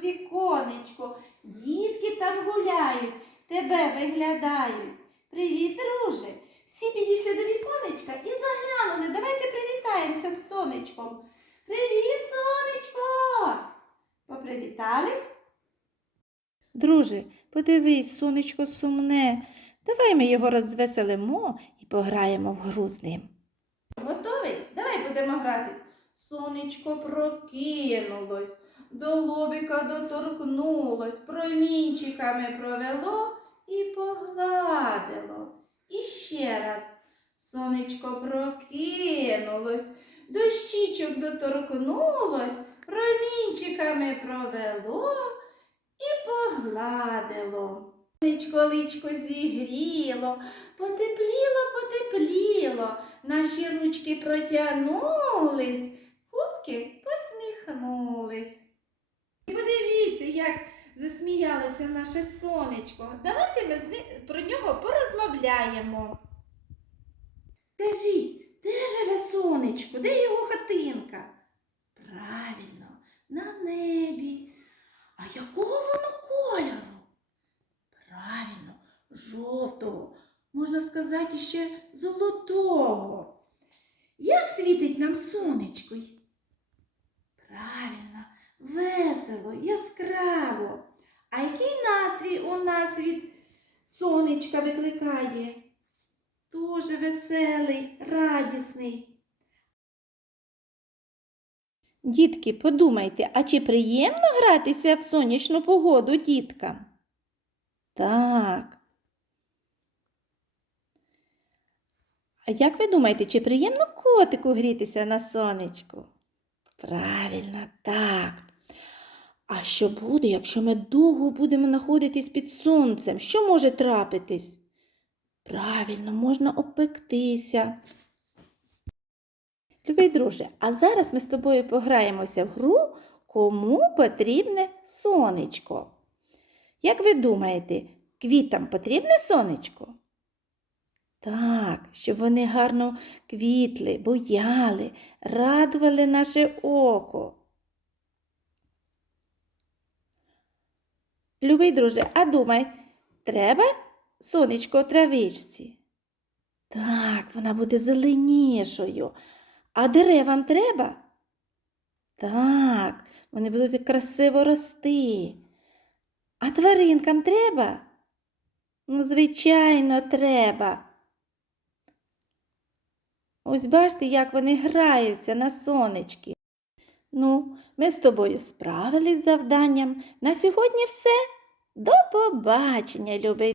віконечко. Дітки там гуляють, тебе виглядають. Привіт, друже! Всі підійшли до віконечка і заглянули. Давайте привітаємося з сонечком. Привіт, сонечко! Попривітались? Друже, подивись, сонечко сумне. Давай ми його розвеселимо і пограємо в гру з ним. Готовий? Давай будемо гратись. Сонечко прокинулось, до лобика доторкнулось, промінчиками провело і погладило. І ще раз. Сонечко прокинулось, до щічок доторкнулось, промінчиками провело і погладило. Сонечко личко зігріло, потепліло, потепліло, наші ручки протягнулись, кубки посміхнулись. І подивіться, як засміялося наше сонечко. Давайте ми з ни- про нього порозмовляємо. Скажіть, де живе сонечко? Де його хатинка? Правильно, на небі. А якого воно кольору? Правильно, жовтого, можна сказати, ще золотого. Як світить нам сонечко? Правильно, весело, яскраво. Настрій у нас від сонечка викликає? Дуже веселий, радісний. Дітки, подумайте, а чи приємно гратися в сонячну погоду діткам? Так. А як ви думаєте, чи приємно котику грітися на сонечку? Правильно, так. А що буде, якщо ми довго будемо знаходитись під сонцем? Що може трапитись? Правильно, можна обпектися. Любий друже, а зараз ми з тобою пограємося в гру, кому потрібне сонечко. Як ви думаєте, квітам потрібне сонечко? Так, щоб вони гарно квітли, буяли, радували наше око. Любий друже, а думай, треба сонечко травичці? Так, вона буде зеленішою. А деревам треба? Так, вони будуть красиво рости. А тваринкам треба? Ну, звичайно, треба. Ось бачите, як вони граються на сонечки. Ну, ми з тобою справились з завданням. На сьогодні все. До побачення, любий